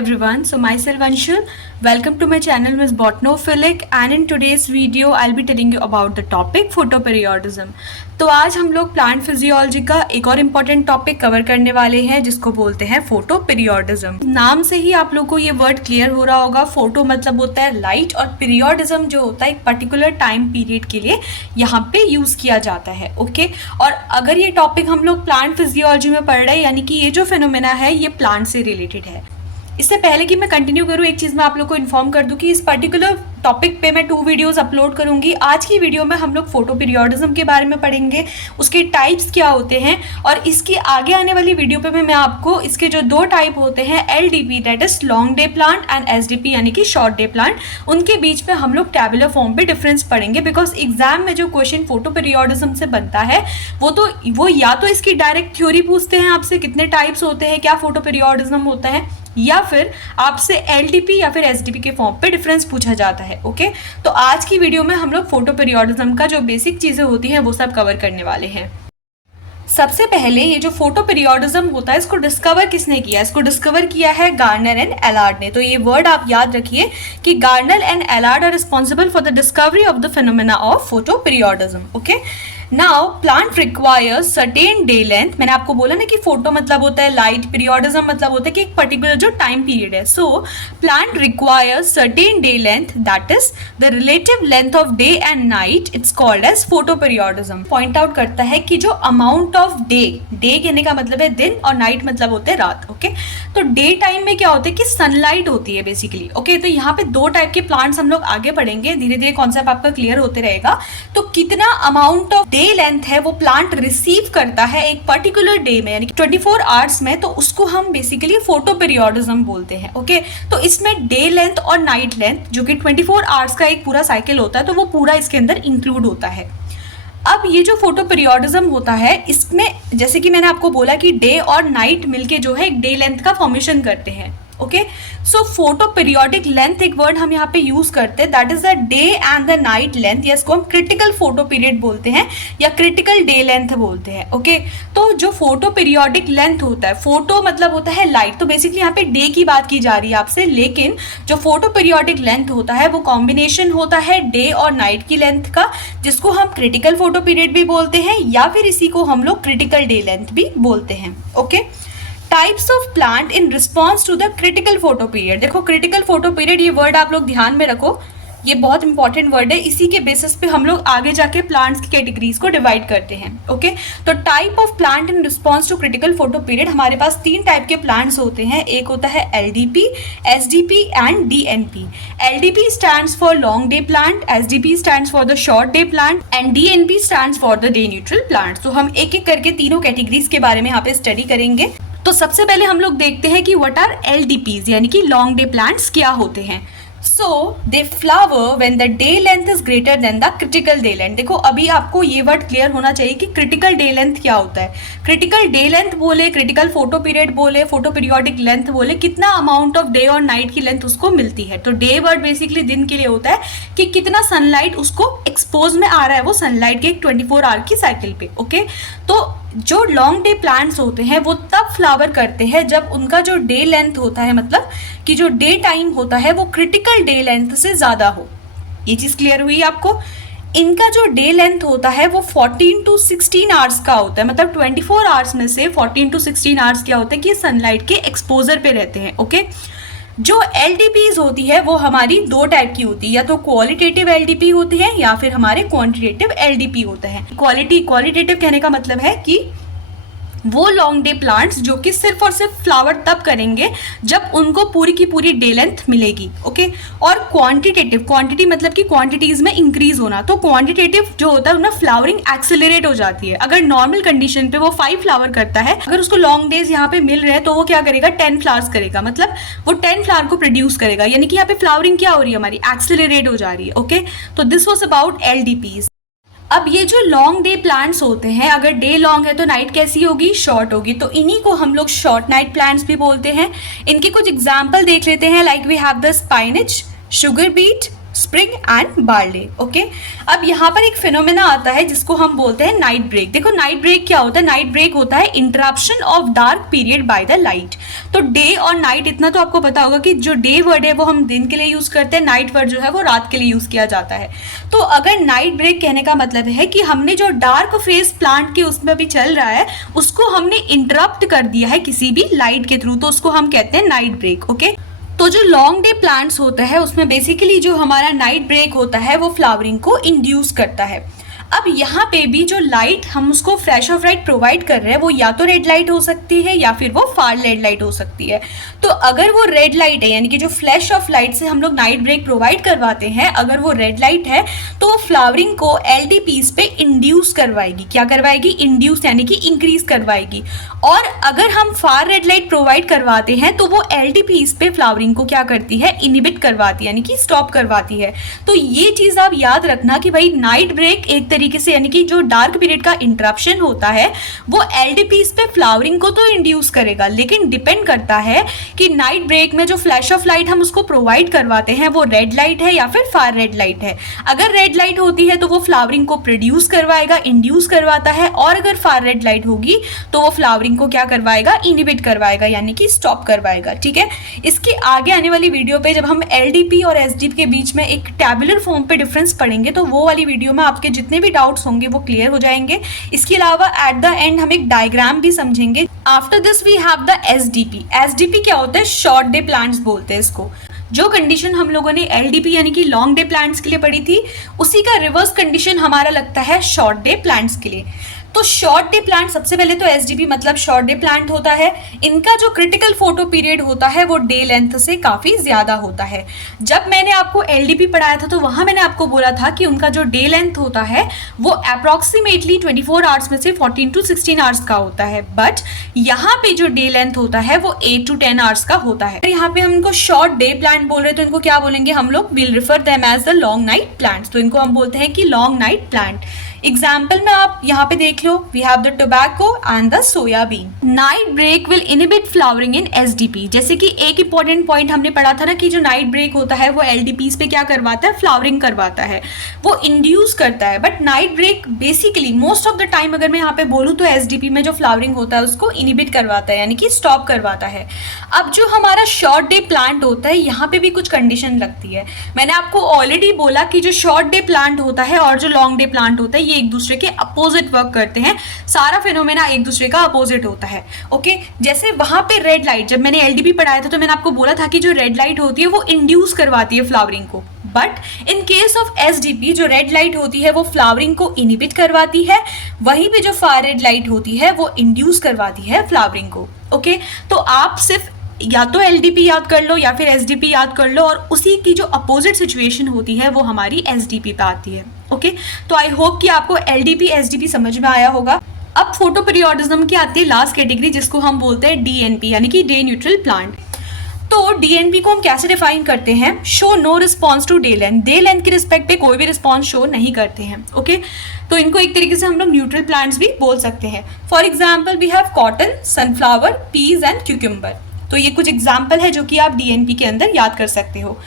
everyone, so myself Anshul, welcome to my channel Ms. Botanophilic and in today's video I'll be telling you about the topic photoperiodism। तो आज हम लोग plant physiology का एक और important topic cover करने वाले हैं जिसको बोलते हैं फोटोपीरियोडिज्म। नाम से ही आप लोगों को ये वर्ड क्लियर हो रहा होगा, फोटो मतलब होता है लाइट और पीरियोडिज्म जो होता है एक पर्टिकुलर टाइम पीरियड के लिए यहाँ पे यूज़ किया जाता है। ओके, और अगर ये टॉपिक हम लोग प्लांट फिजियोलॉजी में पढ़ रहे हैं यानी कि ये जो फिनोमेना है ये प्लांट से रिलेटेड है। इससे पहले कि मैं कंटिन्यू करूँ एक चीज़ मैं आप लोग को इन्फॉर्म कर दूं कि इस पर्टिकुलर टॉपिक पे मैं 2 वीडियोस अपलोड करूंगी। आज की वीडियो में हम लोग फोटोपीरियोडिज्म के बारे में पढ़ेंगे, उसके टाइप्स क्या होते हैं, और इसकी आगे आने वाली वीडियो पे मैं आपको इसके जो 2 टाइप होते हैं LDP that is long day plant and SDP यानी कि शॉर्ट डे प्लांट, उनके बीच में हम लोग टैबुलर फॉर्म पे डिफरेंस पढ़ेंगे। बिकॉज एग्जाम में जो क्वेश्चन फोटोपीरियोडिज्म से बनता है वो या तो इसकी डायरेक्ट थ्योरी पूछते हैं आपसे कितने टाइप्स होते हैं, क्या फोटोपीरियोडिज्म होता है, या फिर आपसे LDP या फिर SDP के फॉर्म पे डिफरेंस पूछा जाता है। ओके, तो आज की वीडियो में हम लोग फोटोपीरियोडिज्म का जो बेसिक चीज़ें होती हैं वो सब कवर करने वाले हैं। सबसे पहले ये जो फोटोपीरियोडिज्म होता है इसको डिस्कवर किसने किया? इसको डिस्कवर किया है गार्नर एंड एलार्ड ने। तो ये वर्ड आप याद रखिए कि Garner and Allard are responsible for the discovery of the phenomena of photoperiodism. Okay, now plant requires certain day length. मैंने आपको बोला ना कि फोटो मतलब होता है लाइट, पीरियोडिज्म मतलब होता है कि एक पर्टिकुलर जो टाइम पीरियड है। So plant requires certain day length that is the relative length of day and night, it's called as photoperiodism. Point out करता है कि जो अमाउंट ऑफ डे कहने का मतलब है दिन और नाइट मतलब होते हैं रात। ओके, तो डे टाइम में क्या होता है कि सनलाइट होती है बेसिकली। ओके, तो यहाँ पे 2 टाइप के प्लांट्स हम लोग आगे पढ़ेंगे, धीरे धीरे कॉन्सेप्ट आपका क्लियर होते रहेगा। तो कितना अमाउंट ऑफ डे लेंथ है वो प्लांट रिसीव करता है एक पर्टिकुलर डे में यानी कि 24 आवर्स में, तो उसको हम बेसिकली फोटोपीरियोडिज्म बोलते हैं। ओके, तो इसमें डे लेंथ और नाइट लेंथ जो कि 24 आवर्स का एक पूरा साइकिल होता है तो वो पूरा इसके अंदर इंक्लूड होता है। अब ये जो फोटोपीरियोडिज्म होता है इसमें जैसे कि मैंने आपको बोला कि डे और नाइट मिलके जो है एक डे लेंथ का फॉर्मेशन करते हैं। ओके, सो फोटोपीरियोडिक लेंथ एक वर्ड हम यहाँ पे यूज करते हैं that is the day and the night length, या इसको हम क्रिटिकल फोटो पीरियड बोलते हैं या क्रिटिकल डे लेंथ बोलते हैं। ओके, तो जो फोटोपीरियोडिक लेंथ होता है, फोटो मतलब होता है लाइट, तो बेसिकली यहाँ पे डे की बात की जा रही है आपसे, लेकिन जो फोटोपीरियोडिक लेंथ होता है वो कॉम्बिनेशन होता है डे और नाइट की लेंथ का, जिसको हम क्रिटिकल फोटो पीरियड भी बोलते हैं या फिर इसी को हम लोग क्रिटिकल डे लेंथ भी बोलते हैं। Okay, types of plant in response to the critical photoperiod. देखो क्रिटिकल फोटो पीरियड ये वर्ड आप लोग ध्यान में रखो, ये बहुत इंपॉर्टेंट वर्ड है, इसी के बेसिस पे हम लोग आगे जाके प्लांट्स की कैटेगरीज को डिवाइड करते हैं। ओके, तो type of plant in response to critical photoperiod, हमारे पास 3 टाइप के प्लांट्स होते हैं। एक होता है LDP, SDP and DNP। LDP stands for long day plant, SDP stands for the short day plant and DNP stands for the day neutral plant. तो हम एक एक करके तीनों कैटेगरीज के बारे में यहाँ पे स्टडी करेंगे। तो सबसे पहले हम लोग देखते हैं कि व्हाट आर LDPs यानी कि लॉन्ग डे प्लांट्स क्या होते हैं। So they flower when the day length is greater than the critical day length. देखो अभी आपको ये वर्ड क्लियर होना चाहिए कि क्रिटिकल डे लेंथ क्या होता है। क्रिटिकल डे लेंथ बोले, क्रिटिकल फोटो पीरियड बोले, फोटो पीरियोडिक लेंथ बोले, कितना अमाउंट ऑफ डे और नाइट की लेंथ उसको मिलती है। तो डे वर्ड बेसिकली दिन के लिए होता है कि कितना सनलाइट उसको एक्सपोज में आ रहा है वो सनलाइट के एक 24 आवर की साइकिल पे। ओके, तो जो लॉन्ग डे प्लांट्स होते हैं वो तब फ्लावर करते हैं जब उनका जो डे लेंथ होता है, मतलब कि जो डे टाइम होता है वो क्रिटिकल डे लेंथ से ज़्यादा हो। ये चीज़ क्लियर हुई आपको? इनका जो डे लेंथ होता है वो 14 to 16 आवर्स का होता है, मतलब 24 आवर्स में से 14 to 16 आवर्स क्या होता है कि सनलाइट के एक्सपोजर पे रहते हैं। ओके, जो LDPs होती है वो हमारी 2 टाइप की होती है, या तो क्वालिटेटिव LDP होती है या फिर हमारे क्वांटिटेटिव LDP होता है। क्वालिटेटिव कहने का मतलब है कि वो लॉन्ग डे प्लांट्स जो कि सिर्फ और सिर्फ फ्लावर तब करेंगे जब उनको पूरी की पूरी डे लेंथ मिलेगी। ओके, और क्वांटिटेटिव, क्वांटिटी मतलब कि क्वांटिटीज में इंक्रीज होना, तो क्वांटिटेटिव जो होता है ना फ्लावरिंग एक्सेलरेट हो जाती है। अगर नॉर्मल कंडीशन पे वो 5 फ्लावर करता है, अगर उसको लॉन्ग डेज यहाँ पे मिल रहे हैं तो वो क्या करेगा 10 फ्लावर्स करेगा, मतलब वो 10 फ्लावर को प्रोड्यूस करेगा, यानी कि यहाँ पे फ्लावरिंग क्या हो रही है हमारी एक्सेलरेट हो जा रही है। ओके, तो दिस वॉज अबाउट LDPs। अब ये जो लॉन्ग डे प्लांट्स होते हैं, अगर डे लॉन्ग है तो नाइट कैसी होगी, शॉर्ट होगी, तो इन्हीं को हम लोग शॉर्ट नाइट प्लांट्स भी बोलते हैं। इनके कुछ एग्जाम्पल देख लेते हैं, like we have the spinach, sugar beet, spring and barley. Okay, अब यहाँ पर एक फिनोमेना आता है जिसको हम बोलते हैं नाइट ब्रेक। देखो नाइट ब्रेक क्या होता है, नाइट ब्रेक होता है interruption of dark period by the light. तो डे और नाइट इतना तो आपको पता होगा कि जो डे वर्ड है वो हम दिन के लिए यूज करते हैं, नाइट वर्ड जो है वो रात के लिए यूज किया जाता है। तो अगर नाइट ब्रेक कहने का मतलब है कि हमने जो डार्क फेज प्लांट के उसमें अभी चल रहा है उसको हमने इंटरप्ट कर दिया है किसी भी लाइट के थ्रू, तो उसको हम कहते हैं नाइट ब्रेक। ओके, तो जो लॉन्ग डे प्लांट्स होता है उसमें बेसिकली जो हमारा नाइट ब्रेक होता है वो फ्लावरिंग को इंड्यूस करता है। अब यहाँ पे भी जो लाइट हम उसको फ्लैश ऑफ लाइट प्रोवाइड कर रहे हैं वो या तो रेड लाइट हो सकती है या फिर वो फार रेड लाइट हो सकती है। तो अगर वो रेड लाइट है यानी कि जो फ्लैश ऑफ लाइट से हम लोग नाइट ब्रेक प्रोवाइड करवाते हैं, अगर वो रेड लाइट है तो वो फ्लावरिंग को एलडीपीज पे इंड्यूस करवाएगी। क्या करवाएगी? इंड्यूस यानी कि इंक्रीज करवाएगी। और अगर हम फार रेड लाइट प्रोवाइड करवाते हैं तो वो एलडीपीज पे फ्लावरिंग को क्या करती है? इनहिबिट करवाती है यानी कि स्टॉप करवाती है। तो ये चीज आप याद रखना कि भाई नाइट ब्रेक एक तरीके से यानी कि जो डार्क पीरियड का इंटरप्शन होता है वो एलडीपीज पे फ्लावरिंग को तो इंड्यूस करेगा, लेकिन डिपेंड करता है कि नाइट ब्रेक में जो फ्लैश ऑफ लाइट हम उसको प्रोवाइड करवाते हैं वो रेड लाइट है या फिर फार रेड लाइट है। अगर रेड लाइट होती है तो वो फ्लावरिंग को प्रोड्यूस करवाएगा, इंड्यूस करवाता है, और अगर फार रेड लाइट होगी तो वो फ्लावरिंग को क्या करवाएगा? इनहिबिट करवाएगा यानी कि स्टॉप करवाएगा। ठीक है, इसके आगे आने वाली वीडियो पे जब हम एलडीपी और एसडीपी के बीच में एक टैबुलर फॉर्म पे डिफरेंस पढ़ेंगे तो वो वाली वीडियो में आपके जितने भी डाउट्स होंगे वो क्लियर हो जाएंगे। इसके अलावा एट द एंड हम एक डायग्राम भी समझेंगे। After this we have the SDP. SDP क्या होता है? शॉर्ट डे प्लांट्स बोलते हैं इसको। जो कंडीशन हम लोगों ने एलडीपी यानी कि लॉन्ग डे प्लांट्स के लिए पढ़ी थी उसी का रिवर्स कंडीशन हमारा लगता है शॉर्ट डे प्लांट्स के लिए। तो शॉर्ट डे प्लांट, सबसे पहले तो एसडीपी मतलब शॉर्ट डे प्लांट होता है। इनका जो क्रिटिकल फोटो पीरियड होता है वो डे लेंथ से काफ़ी ज़्यादा होता है। जब मैंने आपको एलडीपी पढ़ाया था तो वहाँ मैंने आपको बोला था कि उनका जो डे लेंथ होता है वो अप्रॉक्सीमेटली 24 आवर्स में से 14 to 16 आवर्स का होता है, बट यहाँ पे जो डे लेंथ होता है वो 8 to 10 आवर्स का होता है। यहाँ पे हम इनको शॉर्ट डे प्लांट बोल रहे हैं तो इनको क्या बोलेंगे हम लोग? Will refer them as the long night plants. तो इनको हम बोलते हैं कि लॉन्ग नाइट प्लांट। एग्जाम्पल में आप यहाँ पे देख लो, we have the tobacco and the soybean. Night break will inhibit flowering in SDP. जैसे कि एक इंपॉर्टेंट पॉइंट हमने पढ़ा था ना कि जो नाइट ब्रेक होता है वो एलडीपीज पे क्या करवाता है? फ्लावरिंग करवाता है, वो इंड्यूस करता है। But night break basically most of the time अगर मैं यहाँ पे बोलूँ तो एसडीपी में जो फ्लावरिंग होता है उसको इनहिबिट करवाता है यानी कि स्टॉप करवाता है। अब जो हमारा शॉर्ट डे प्लांट होता है यहाँ पे भी कुछ कंडीशन लगती है। मैंने आपको ऑलरेडी बोला कि जो शॉर्ट डे प्लांट होता है और जो लॉन्ग डे प्लांट होता है ये एक दूसरे के अपोजिट वर्क करते हैं। सारा फिनोमेना एक दूसरे का अपोजिट होता है। ओके, जैसे वहां पे रेड लाइट, जब मैंने एलडीपी पढ़ाया था तो मैंने आपको बोला था कि जो रेड लाइट होती है वो इंड्यूस करवाती है फ्लावरिंग को, but in case of SDP जो रेड लाइट होती है वो फ्लावरिंग को इनहिबिट करवाती है, वहीं पे जो फार रेड लाइट होती है वो इंड्यूस करवाती है फ्लावरिंग को। ओके, तो आप सिर्फ या तो एलडीपी याद कर लो या फिर एसडीपी याद कर लो और उसी की जो अपोजिट सिचुएशन होती है वो हमारी एसडीपी पे आती है। ओके, तो आई होप कि आपको एलडीपी एसडीपी समझ में आया होगा। अब फोटो पीरियोडिज्म की आती है लास्ट कैटेगरी जिसको हम बोलते हैं डीएनपी यानी कि डे न्यूट्रल प्लांट। तो डीएनपी को हम कैसे डिफाइन करते हैं? Show no response to day length. Day length के रिस्पेक्ट पे कोई भी रिस्पॉन्स शो नहीं करते हैं। ओके, तो इनको एक तरीके से हम लोग न्यूट्रल प्लांट्स भी बोल सकते हैं। For example we have cotton, sunflower, peas and cucumber. तो ये कुछ एग्जाम्पल है जो कि आप डीएनपी के अंदर याद कर सकते हो।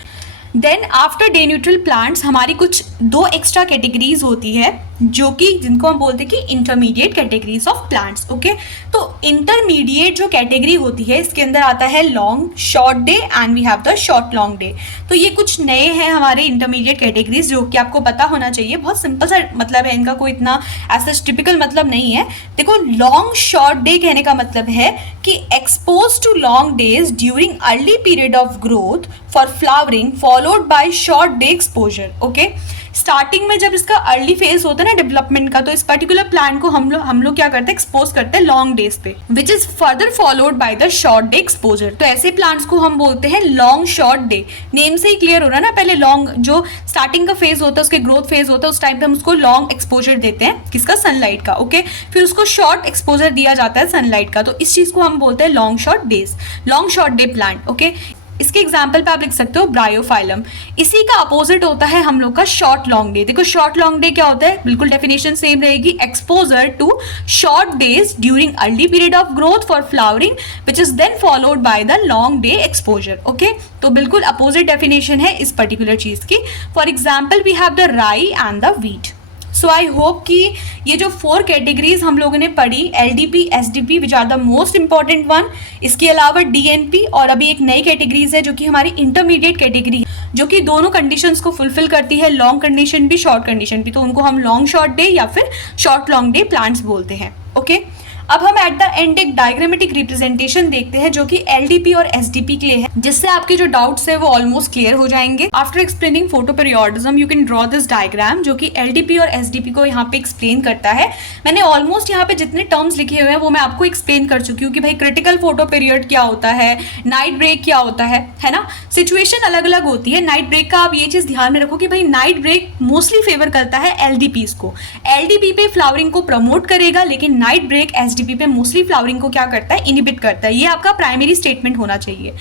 Then after day neutral plants हमारी कुछ दो एक्स्ट्रा कैटेगरीज होती है जो कि जिनको हम बोलते हैं कि intermediate categories of plants. Okay, तो इंटरमीडिएट जो कैटेगरी होती है इसके अंदर आता है long short day and we have the short long day. तो ये कुछ नए हैं हमारे इंटरमीडिएट कैटेगरीज जो कि आपको पता होना चाहिए। बहुत सिंपल सा मतलब है इनका, कोई इतना ऐसा टिपिकल मतलब नहीं है। देखो, लॉन्ग शॉर्ट डे कहने का मतलब है कि expose to long days during early period of growth for flowering followed by short day exposure. Okay, starting में जब इसका अर्ली फेज होता है ना डेवलपमेंट का, तो इस पर्टिकुलर प्लांट को हम लोग क्या करते हैं? एक्सपोज करते हैं लॉन्ग डेज पे, which is further followed by the short day exposure. तो ऐसे प्लांट्स को हम बोलते हैं लॉन्ग शॉर्ट डे। नेम से ही क्लियर हो रहा है ना, पहले लॉन्ग जो स्टार्टिंग का फेज होता है उसके ग्रोथ फेज होता है उस टाइम पे हम उसको लॉन्ग एक्सपोजर देते हैं, किसका? सनलाइट का। ओके, फिर उसको शॉर्ट एक्सपोजर दिया जाता है सनलाइट का, तो इस चीज को हम बोलते हैं long short days, long short day plant. Okay, इसके एग्जाम्पल पे आप लिख सकते हो ब्रायोफाइलम। इसी का अपोजिट होता है हम लोग का शॉर्ट लॉन्ग डे। देखो शॉर्ट लॉन्ग डे क्या होता है, बिल्कुल डेफिनेशन सेम रहेगी, exposure to short days during early period of growth for flowering which is then followed by the long day exposure. Okay, तो बिल्कुल अपोजिट डेफिनेशन है इस पर्टिकुलर चीज की। For example we have the rye and the wheat. So I hope कि ये जो 4 categories हम लोगों ने पढ़ी, LDP, SDP which are the most important one, इसके अलावा DNP और अभी एक नई कैटेगरीज है जो कि हमारी इंटरमीडिएट कैटेगरी है, जो कि दोनों कंडीशंस को फुलफिल करती है, लॉन्ग कंडीशन भी शॉर्ट कंडीशन भी, तो उनको हम लॉन्ग शॉर्ट डे या फिर शॉर्ट लॉन्ग डे प्लांट्स बोलते हैं। ओके, अब हम एट द एंड एक डायग्रामेटिक रिप्रेजेंटेशन देखते हैं जो कि LDP और SDP के लिए है, जिससे आपके जो डाउट्स है वो ऑलमोस्ट क्लियर हो जाएंगे। After explaining photoperiodism you can draw this diagram जो कि LDP और SDP को यहाँ पे एक्सप्लेन करता है। मैंने ऑलमोस्ट यहाँ पे जितने टर्म्स लिखे हुए हैं वो मैं आपको एक्सप्लेन कर चुकी हूँ कि भाई क्रिटिकल फोटो पीरियड क्या होता है, नाइट ब्रेक क्या होता है ना। सिचुएशन अलग अलग होती है। नाइट ब्रेक का आप ये चीज ध्यान में रखो कि भाई नाइट ब्रेक मोस्टली फेवर करता है LDPs को। LDP पे फ्लावरिंग को प्रमोट करेगा, लेकिन नाइट ब्रेक SDP पे मोस्टली फ्लावरिंग को क्या करता है, इनिबिट करता है। ये आपका प्राइमरी स्टेटमेंट होना चाहिए।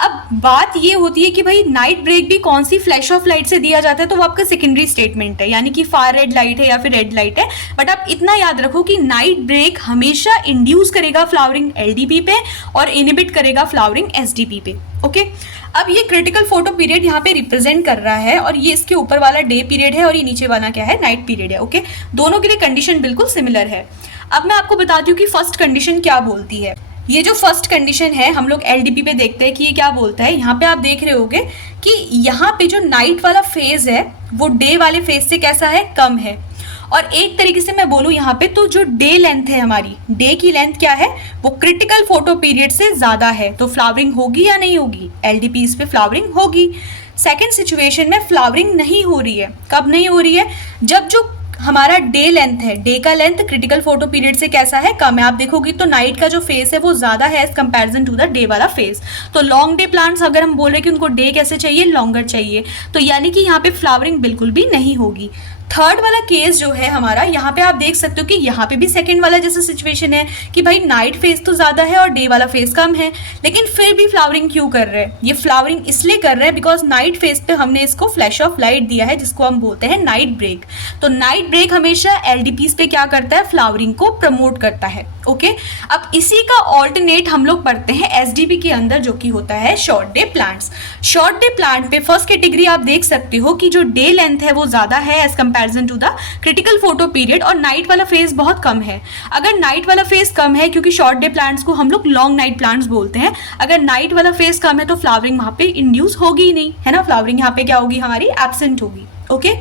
अब बात ये होती है कि भाई नाइट ब्रेक भी कौन सी फ्लैश ऑफ लाइट से दिया जाता है, तो वो आपका सेकेंडरी स्टेटमेंट है, यानी कि फार रेड लाइट है या फिर रेड लाइट है। बट आप इतना याद रखो कि नाइट ब्रेक हमेशा इंड्यूस करेगा फ्लावरिंग LDP पे और इनिबिट करेगा फ्लावरिंग SDP पे। ओके, अब ये क्रिटिकल फोटो पीरियड यहाँ पे रिप्रेजेंट कर रहा है और ये इसके ऊपर वाला डे पीरियड है और ये नीचे वाला क्या है, नाइट पीरियड है। ओके, दोनों के लिए कंडीशन बिल्कुल सिमिलर है। अब मैं आपको बताती हूँ कि फर्स्ट कंडीशन क्या बोलती है। ये जो फर्स्ट कंडीशन है हम लोग LDP पे देखते हैं कि ये क्या बोलता है। यहाँ पे आप देख रहे होगे कि यहाँ पे जो नाइट वाला फेज है वो डे वाले फेज से कैसा है, कम है। और एक तरीके से मैं बोलूँ यहाँ पे तो जो डे लेंथ है, हमारी डे की लेंथ क्या है, वो क्रिटिकल फोटो पीरियड से ज्यादा है, तो फ्लावरिंग होगी या नहीं होगी, LDP इस पे फ्लावरिंग होगी। सेकेंड सिचुएशन में फ्लावरिंग नहीं हो रही है। कब नहीं हो रही है, जब जो हमारा डे लेंथ है, डे का लेंथ क्रिटिकल फोटो पीरियड से कैसा है, कम है। आप देखोगे तो नाइट का जो फेस है वो ज्यादा है as comparison to the day वाला फेस। तो लॉन्ग डे प्लांट्स अगर हम बोल रहे हैं कि उनको डे कैसे चाहिए, लॉन्गर चाहिए, तो यानी कि यहाँ पे फ्लावरिंग बिल्कुल भी नहीं होगी। थर्ड वाला केस जो है हमारा, यहाँ पे आप देख सकते हो कि यहाँ पे भी सेकंड वाला जैसा सिचुएशन है कि भाई नाइट फेज तो ज्यादा है और डे वाला फेज कम है, लेकिन फिर भी फ्लावरिंग क्यों कर रहे हैं, ये फ्लावरिंग इसलिए कर रहे हैं बिकॉज नाइट फेज पे हमने इसको फ्लैश ऑफ लाइट दिया है जिसको हम बोलते हैं नाइट ब्रेक। तो नाइट ब्रेक हमेशा LDPs पे क्या करता है, फ्लावरिंग को प्रमोट करता है। ओके, अब इसी का ऑल्टरनेट हम लोग पढ़ते हैं SDP के अंदर जो कि होता है short day plants. Short day plant पे फर्स्ट कैटेगरी आप देख सकते हो कि जो डे लेंथ है वो ज्यादा है as comparison to the critical photoperiod और नाइट वाला फेज बहुत कम है। अगर नाइट वाला फेज कम है, क्योंकि शॉर्ट डे प्लांट्स को हम लोग लॉन्ग नाइट प्लांट्स बोलते हैं, अगर नाइट वाला फेज कम है तो फ्लावरिंग वहां पे इंड्यूस होगी ही नहीं, है ना। फ्लावरिंग यहाँ पे क्या होगी, हमारी एब्सेंट होगी। ओके,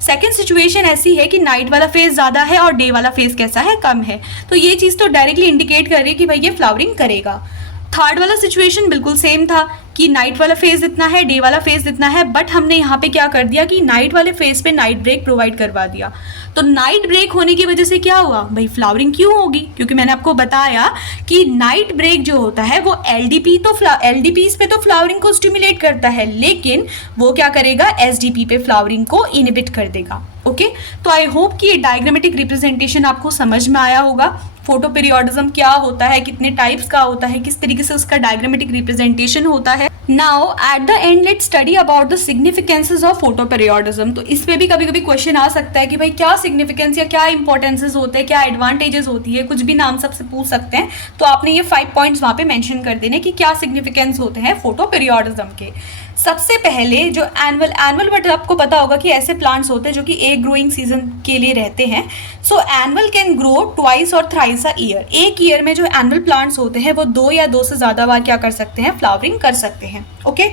सेकेंड सिचुएशन ऐसी है कि नाइट वाला फेज ज्यादा है और डे वाला फेज कैसा है, कम है, तो ये चीज तो डायरेक्टली इंडिकेट कर रही है कि भाई ये फ्लावरिंग करेगा। थर्ड वाला सिचुएशन बिल्कुल सेम था कि नाइट वाला फेज इतना है, डे वाला फेज इतना है, बट हमने यहाँ पे क्या कर दिया कि नाइट वाले फेज पे नाइट ब्रेक प्रोवाइड करवा दिया। तो नाइट ब्रेक होने की वजह से क्या हुआ भाई, फ्लावरिंग क्यों होगी, क्योंकि मैंने आपको बताया कि नाइट ब्रेक जो होता है वो LDPs पे तो फ्लावरिंग को स्टिमुलेट करता है, लेकिन वो क्या करेगा, SDP पे फ्लावरिंग को इनहिबिट कर देगा। ओके, तो आई होप कि ये डायग्रामेटिक रिप्रेजेंटेशन आपको समझ में आया होगा। फोटो पीरियोडिज्म क्या होता है, कितने टाइप्स का होता है, किस तरीके से उसका डायग्रामेटिक रिप्रेजेंटेशन होता है। Now at the end let's study about the significances of photo periodism. तो इस पे भी कभी कभी क्वेश्चन आ सकता है कि भाई क्या सिग्निफिकेंस या क्या इंपॉर्टेंसेस होते हैं, क्या एडवांटेजेस होती है, कुछ भी नाम सबसे पूछ सकते हैं। तो आपने ये 5 पॉइंट्स वहाँ पे मेंशन कर देने कि क्या सिग्निफिकेंस होते हैं फोटो पीरियोडिज्म के। सबसे पहले जो एनुअल बट आपको पता होगा कि ऐसे प्लांट्स होते हैं जो कि एक ग्रोइंग सीजन के लिए रहते हैं। सो एनुअल कैन ग्रो ट्वाइस और थ्राइस अ ईयर। एक ईयर में जो एनुअल प्लांट्स होते हैं वो 2 या 2 से ज़्यादा बार क्या कर सकते हैं, फ्लावरिंग कर सकते हैं। Okay,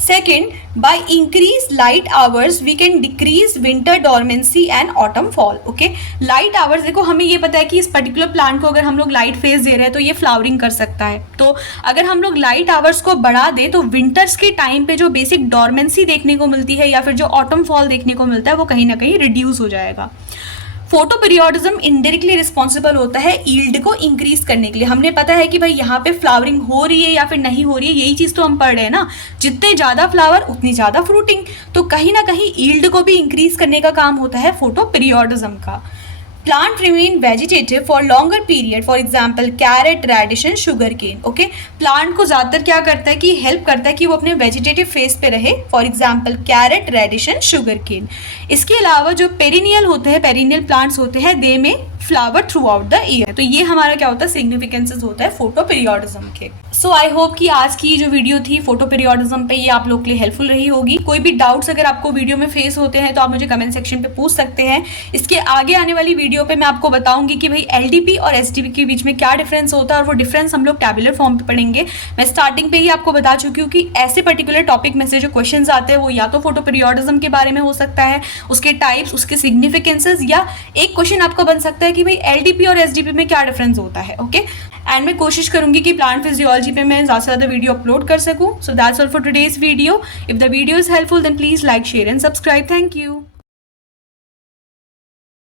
second, by increase light hours we can decrease winter dormancy and autumn fall. Okay, light hours, देखो हमें ये पता है कि इस पर्टिकुलर प्लांट को अगर हम लोग लाइट फेज दे रहे हैं तो ये फ्लावरिंग कर सकता है। तो अगर हम लोग लाइट आवर्स को बढ़ा दे तो विंटर्स के टाइम पे जो बेसिक डॉर्मेंसी देखने को मिलती है या फिर जो ऑटम फॉल देखने को मिलता है वो कहीं ना कहीं रिड्यूस हो जाएगा। फोटो पीरियोडिज्म इनडायरेक्टली रिस्पॉन्सिबल होता है ईल्ड को इंक्रीज करने के लिए। हमने पता है कि भाई यहाँ पे फ्लावरिंग हो रही है या फिर नहीं हो रही है, यही चीज तो हम पढ़ रहे हैं ना, जितने ज्यादा फ्लावर उतनी ज्यादा फ्रूटिंग। तो कहीं ना कहीं ईल्ड को भी इंक्रीज करने का काम होता है फोटो पीरियोडिज्म का। Plant remain vegetative for longer period, for example carrot, radish and sugarcane. Okay, plant को ज़्यादातर क्या करता है कि हेल्प करता है कि वो अपने वेजिटेटिव फेज पे रहे, for example carrot, radish and sugarcane. इसके अलावा जो पेरिनियल होते हैं, पेरिनियल प्लांट्स होते हैं, दे में flower through out the year. तो ये हमारा क्या होता है, सिग्निफिकेंसेस होता है फोटो पीरियोडिज्म के। सो आई होप कि आज की जो वीडियो थी फोटो पीरियोडिज्म पे ये आप लोग के लिए हेल्पफुल रही होगी। कोई भी डाउट्स अगर आपको वीडियो में फेस होते हैं तो आप मुझे कमेंट सेक्शन पे पूछ सकते हैं। इसके आगे आने वाली वीडियो पे मैं आपको बताऊंगी कि भाई एलडीपी और एसडीपी के बीच में क्या डिफरेंस होता है, और वो डिफरेंस हम लोग टैबुलर फॉर्म पे पढ़ेंगे। मैं स्टार्टिंग पे ही आपको बता चुकी हूँ कि ऐसे पर्टिकुलर टॉपिक में से जो क्वेश्चन आते हैं वो या तो फोटो पीरियोडिज्म के बारे में हो सकता है, उसके टाइप्स, उसके सिग्निफिकेंसेस, या एक क्वेश्चन आपका बन सकता है कि भाई एलडीपी और एसडीपी में क्या डिफरेंस होता है। ओके, एंड मैं कोशिश करूंगी कि प्लांट फिजियोलॉजी पे मैं ज़्यादा से ज़्यादा वीडियो अपलोड कर सकूं। So that's all for today's video. If the video is helpful then please like, share and subscribe. Thank you.